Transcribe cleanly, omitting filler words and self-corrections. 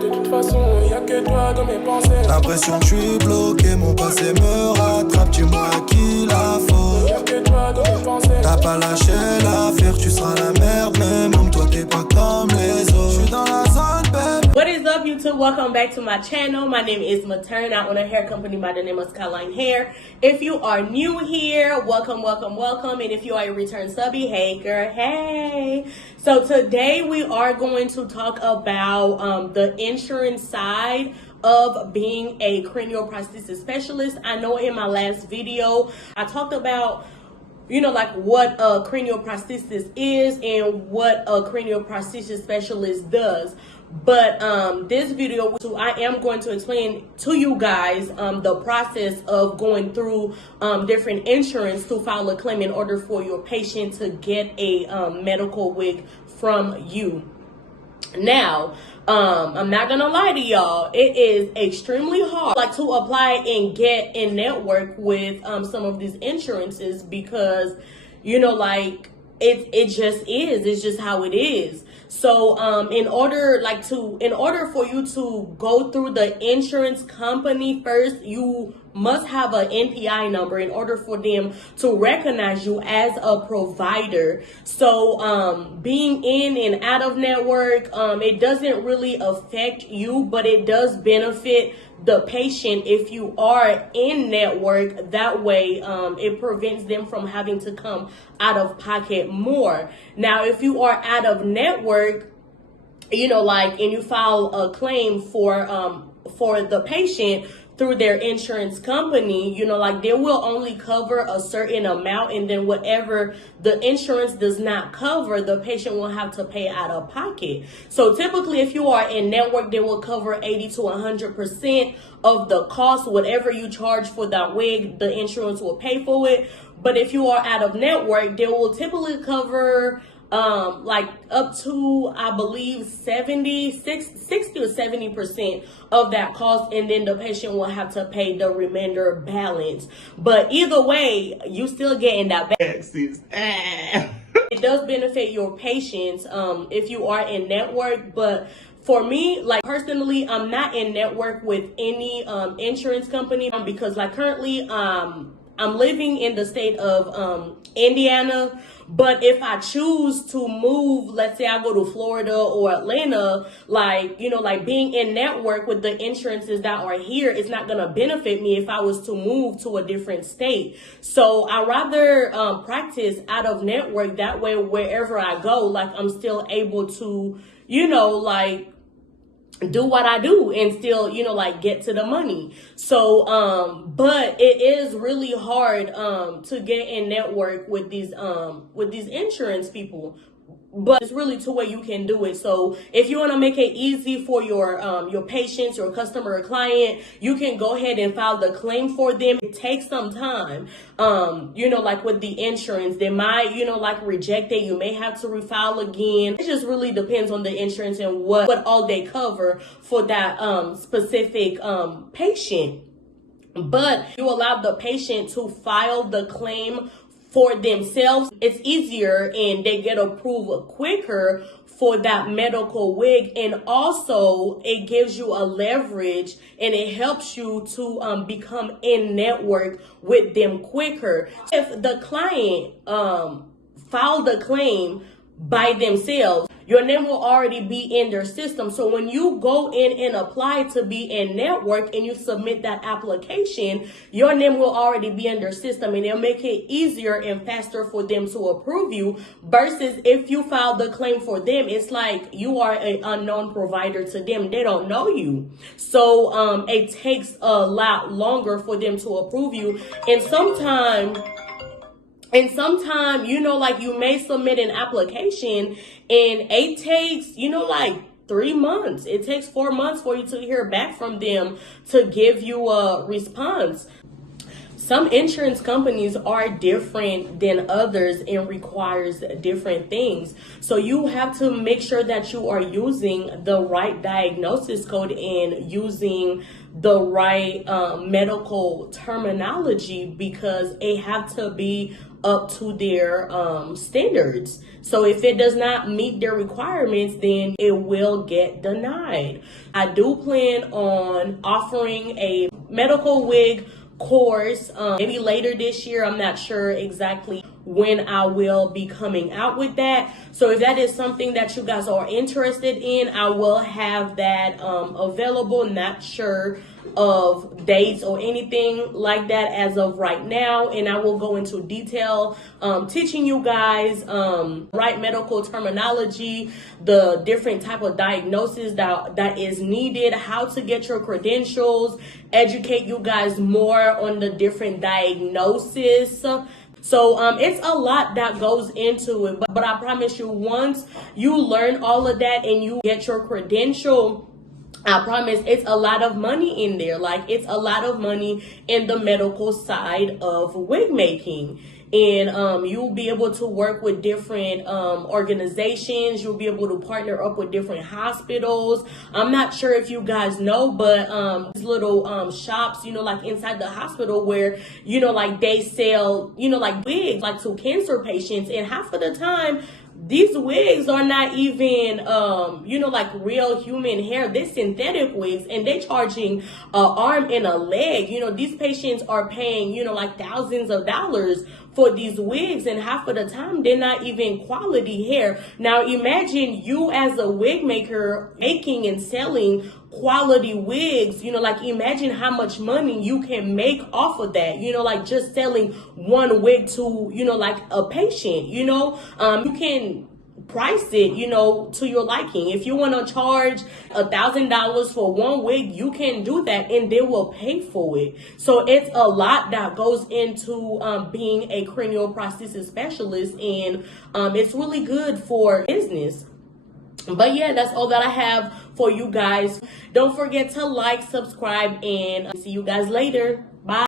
de toute façon, y'a que toi dans mes pensées. L'impression que je suis bloqué, mon passé me rattrape, dis-moi à qui la faute. Y'a que toi dans mes pensées. T'as pas lâché l'affaire, tu seras la merde, mais même toi t'es pas comme les autres. Je suis dans la zone, baby. What is up, YouTube? Welcome back to my channel. My name is Matern. I own a hair company by the name of Skyline Hair. If you are new here, welcome. And if you are a return subby, hey girl, hey. So today we are going to talk about the insurance side of being a cranial prosthesis specialist. I know in my last video, I talked about like what a cranial prosthesis is and what a cranial prosthesis specialist does. But this video, I am going to explain to you guys the process of going through different insurance to file a claim in order for your patient to get a medical wig from you. Now, I'm not gonna lie to y'all, it is extremely hard to apply and get in network with some of these insurances because it just is. It's just how it is. So in order for you to go through the insurance company first, you must have an NPI number in order for them to recognize you as a provider. So being in and out of network, it doesn't really affect you, but it does benefit the patient if you are in network. That way it prevents them from having to come out of pocket more. Now if you are out of network, and you file a claim for the patient through their insurance company, they will only cover a certain amount, and then whatever the insurance does not cover, the patient will have to pay out of pocket. So typically if you are in network, they will cover 80 to 100% of the cost. Whatever you charge for that wig, the insurance will pay for it. But if you are out of network, they will typically cover up to, I believe, 60 or 70% of that cost, and then the patient will have to pay the remainder balance. But either way, you still getting that back. It does benefit your patients if you are in network, but for me, personally, I'm not in network with any insurance company because currently I'm living in the state of Indiana, but if I choose to move, let's say I go to Florida or Atlanta, being in network with the insurances that are here, it's not going to benefit me if I was to move to a different state. So I rather practice out of network. That way, wherever I go, I'm still able to, do what I do and still, get to the money. So, but it is really hard, to get in network with these insurance people. But it's really two ways you can do it. So if you want to make it easy for your patients, your customer or client, you can go ahead and file the claim for them. It takes some time. With the insurance, they might, reject it. You may have to refile again. It just really depends on the insurance and what all they cover for that specific patient. But you allow the patient to file the claim for themselves. It's easier and they get approved quicker for that medical wig, and also it gives you a leverage and it helps you to become in network with them quicker. If the client filed the claim by themselves, your name will already be in their system. So when you go in and apply to be in network and you submit that application, your name will already be in their system, and it'll make it easier and faster for them to approve you versus if you file the claim for them, it's like you are an unknown provider to them. They don't know you. So it takes a lot longer for them to approve you. And sometimes, you may submit an application and it takes, 3 months. It takes 4 months for you to hear back from them to give you a response. Some insurance companies are different than others and requires different things. So you have to make sure that you are using the right diagnosis code and using the right medical terminology, because it have to be up to their standards. So if it does not meet their requirements, then it will get denied. I do plan on offering a medical wig course maybe later this year. I'm not sure exactly when I will be coming out with that. So if that is something that you guys are interested in, I will have that available. Not sure of dates or anything like that as of right now, and I will go into detail teaching you guys right medical terminology, the different type of diagnosis that is needed, how to get your credentials, educate you guys more on the different diagnoses. So it's a lot that goes into it, but I promise you, once you learn all of that and you get your credential, I promise it's a lot of money in there. Like, it's a lot of money in the medical side of wig making. And you'll be able to work with different organizations. You'll be able to partner up with different hospitals. I'm not sure if you guys know, but these little shops, you know, like inside the hospital where, you know, like they sell, you know, like wigs, like to cancer patients. And half of the time, these wigs are not even, you know, like real human hair. They're synthetic wigs, and they're charging an arm and a leg. You know, these patients are paying, you know, like thousands of dollars for these wigs, and half of the time they're not even quality hair. Now imagine you as a wig maker making and selling quality wigs. You know, like imagine how much money you can make off of that, you know, like just selling one wig to, you know, like a patient. You know, you can price it, you know, to your liking. If you want to charge $1,000 for one wig, you can do that and they will pay for it. So it's a lot that goes into being a cranial prosthesis specialist, and it's really good for business. But yeah, that's all that I have for you guys. Don't forget to like, subscribe, and see you guys later.